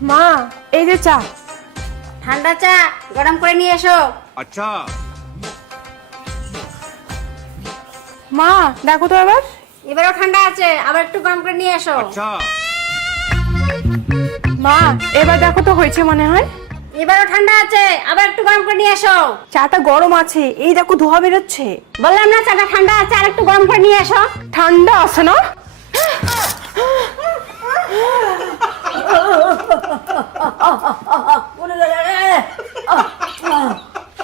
মা এই যে চা। ঠান্ডা চা গরম করে নিয়ে এসো। अच्छा মা দেখো তো এবার। এবারও ঠান্ডা আছে, আবার একটু গরম করে নিয়ে এসো। अच्छा মা এবার দেখো তো হয়েছে মনে হয়। এবারও ঠান্ডা আছে, আবার একটু গরম করে নিয়ে এসো। চাটা গরম আছে, এই দেখো ধোয়া বেরোচ্ছে। বললাম না চাটা ঠান্ডা আছে, আর একটু গরম করে নিয়ে এসো। ঠান্ডা আছে না?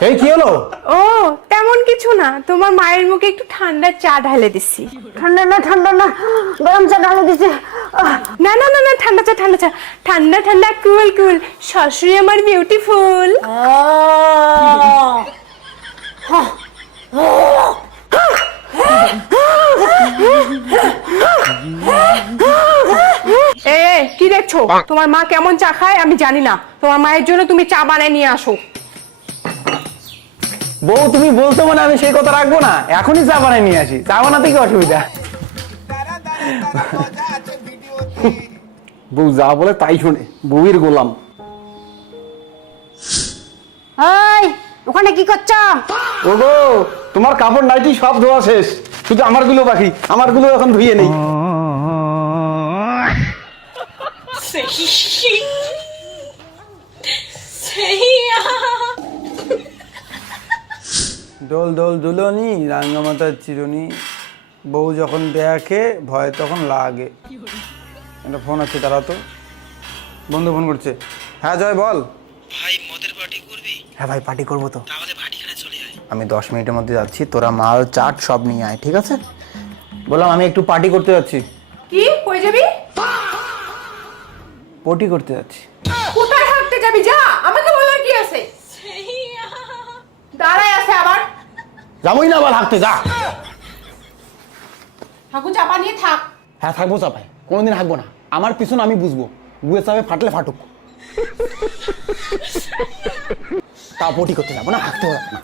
এই কি হলো? ও তেমন কিছু না, তোমার মায়ের মুখে একটু ঠান্ডা চা ঢালে দিছি। ঠান্ডা না গরম চা ঢালে দিছে। না না না না, ঠান্ডা চা ঠান্ডা চা, ঠান্ডা ঠান্ডা কুল কুল। শাশুড়ি আমার বিউটিফুল। এ কি দেখছো? তোমার মা কেমন চা খায় আমি জানি না, তোমার মায়ের জন্য তুমি চা বানায় নিয়ে আসো। বউ তুমি বলছো মানে আমি সেই কথা রাখবো না, এখনই চা বানাই নিয়ে আসি। চা বানাতে কি অসুবিধা? বউ যা বলে তাই শোনে, বউয়ের গোলাম। এই ওখানে কি করছো? ওগো তোমার কাপড় নাইটি সব ধোয়া শেষ, শুধু আমারগুলো বাকি। আমারগুলো এখন ধুয়ে নেই। দোল দোল দুলনি রাঙ্গামাতার চিরুনি, বউ যখন দেখে ভয় তখন লাগে। একটা ফোন আছে, তারা তো বন্ধু ফোন করছে। হ্যাঁ জয় বল। ভাই মদের পার্টি করবি? হ্যাঁ ভাই পার্টি করবো তো। তাহলে ভাটিখানে চলে আয়। আমি 10 মিনিটের মধ্যে যাচ্ছি, তোরা মাল চাট সব নিয়ে আয়, ঠিক আছে? বললাম আমি একটু পার্টি করতে যাচ্ছি। কি কই যাবি? পটি করতে যাচ্ছি। কোথায় হাঁটতে যাবি? যা, আমাকে বলার কি আছে? দাঁড়ায় আছে আবার। যাবোই না, আবার হাঁটতে যা। ঠাকুর চাপা নিয়ে থাক। হ্যাঁ থাকবো চাপায়, কোনোদিন হাঁকবো না। আমার পিছন আমি বুঝবো, গুয়ে চাপে ফাটলে ফাটুক। তা পটি করতে যাবো না, হাঁকতে হবে না।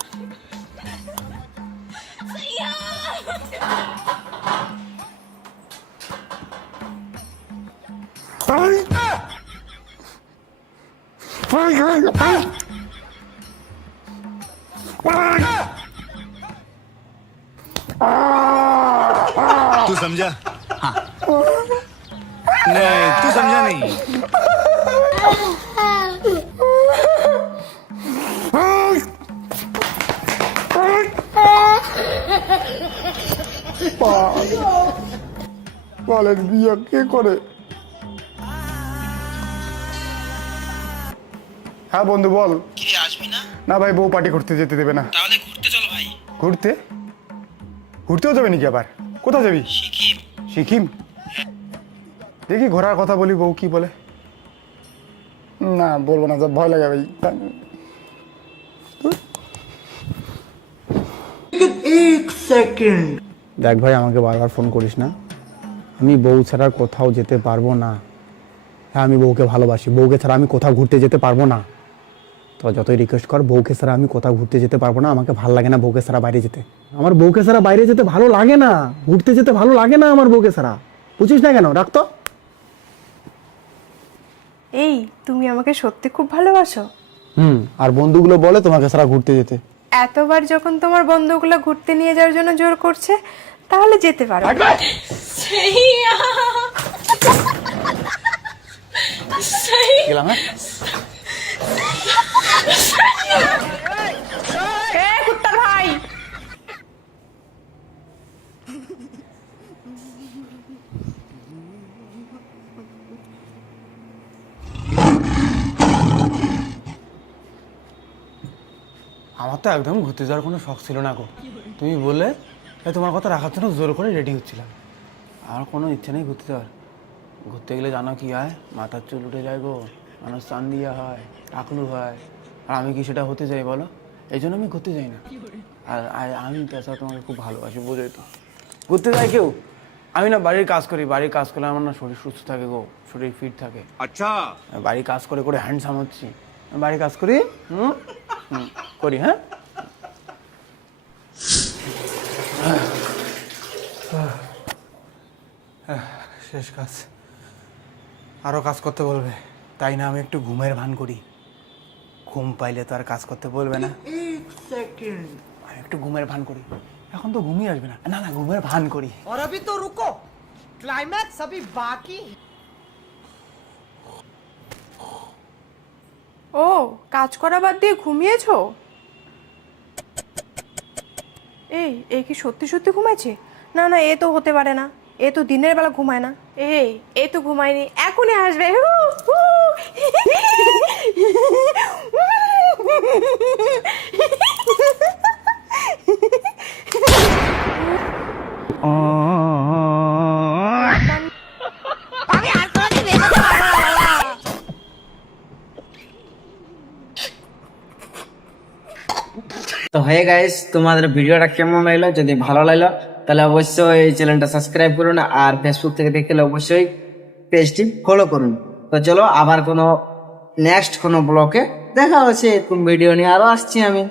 तू समझा? हाँ नहीं तू समझा नहीं। বলেন বিয়ে কে করে? হ্যাঁ বন্ধু বল। কি রে, আসবি না? না ভাই, বউ পার্টি করতে যেতে দেবে না। তাহলে ঘুরতে চল ভাই। ঘুরতে? ঘুরতেও যাবে নাকি আবার? কোথায় যাবি? সিকিম। সিকিম? দেখি ঘোরার কথা বলি, বউ কি বলে। না বলবো না, ভয় লাগে ভাই। দেখ ভাই, আমাকে বারবার ফোন করিস না। আমি বউ ছাড়া কোথাও যেতে পারবো না। হ্যাঁ আমি বউকে ভালোবাসি, বউকে ছাড়া আমি কোথাও ঘুরতে যেতে পারবো না। তোরা যতই রিকোয়েস্ট কর, বউকে ছাড়া আমি কোথাও ঘুরতে যেতে পারবো না। আমাকে ভালো লাগে না বউকে ছাড়া বাইরে যেতে। আমার বউকে ছাড়া বাইরে যেতে ভালো লাগে না, ঘুরতে যেতে ভালো লাগে না আমার বউকে ছাড়া। বুঝিস না কেন? রাখতো। এই তুমি আমাকে সত্যি খুব ভালোবাসো? আর বন্ধুগুলো বলে তোমাকে ছাড়া ঘুরতে যেতে। এতবার যখন তোমার বন্ধুগুলো ঘুরতে নিয়ে যাওয়ার জন্য জোর করছে, তাহলে যেতে পারো। গেলাম। হ্যাঁ এ কুত্তার ভাই, আমার তো একদম ঘুরতে যাওয়ার কোনো শখ ছিল না গো। তুমি বললে তাই তোমার কথা রাখার জন্য জোর করে রেডি হচ্ছিলাম। আমার কোনো ইচ্ছে নেই ঘুরতে যাওয়ার। ঘুরতে গেলে জানো কি হয়? মাথার চুল উঠে যায় গো, মানুষ চান দিয়া হয়, টাকলু হয়। আর আমি কি সেটা হতে চাই বলো? এই জন্য আমি ঘুরতে যাই না। আর আমি তাছাড়া তোমাকে খুব ভালোবাসি, বোঝোই তো। ঘুরতে যাই কেউ? আমি না বাড়ির কাজ করি, বাড়ির কাজ করলে আমার না শরীর সুস্থ থাকে গো, শরীর ফিট থাকে। अच्छा বাড়ির কাজ করে করে হ্যান্ডসাম হচ্ছি। বাড়ির কাজ করি করি। হ্যাঁ শেষ কাজ, আরো কাজ করতে বলবে। তাই না আমি একটু ঘুমের ভান করি। ঘুম পাইলে তো আর কাজ করতে বলবে না। আমি একটু ঘুমের ভান করি। এখন তো ঘুমিয়ে আসবে না, না না ঘুমের ভান করি। और अभी तो रुको, क्लाइमैक्स अभी बाकी। ও কাজ করা বাদ দিয়ে ঘুমিয়েছো? এই কি সত্যি সত্যি ঘুমাইছে? না না, এ তো হতে পারে না, এ তো দিনের বেলা ঘুমায় না। এ তো ঘুমায়নি, এখনই আসবে। তো হয়ে গাইস, তোমাদের ভিডিওটা কেমন লাগলো? যদি ভালো লাগলো তাহলে অবশ্যই এই চ্যানেলটা সাবস্ক্রাইব করুন, আর ফেসবুক থেকে দেখলে অবশ্যই পেজটি ফলো করুন। তো চলো আবার কোনো নেক্সট কোনো ব্লগে দেখা হচ্ছে, এরকম ভিডিও নিয়ে আরো আসছি আমি।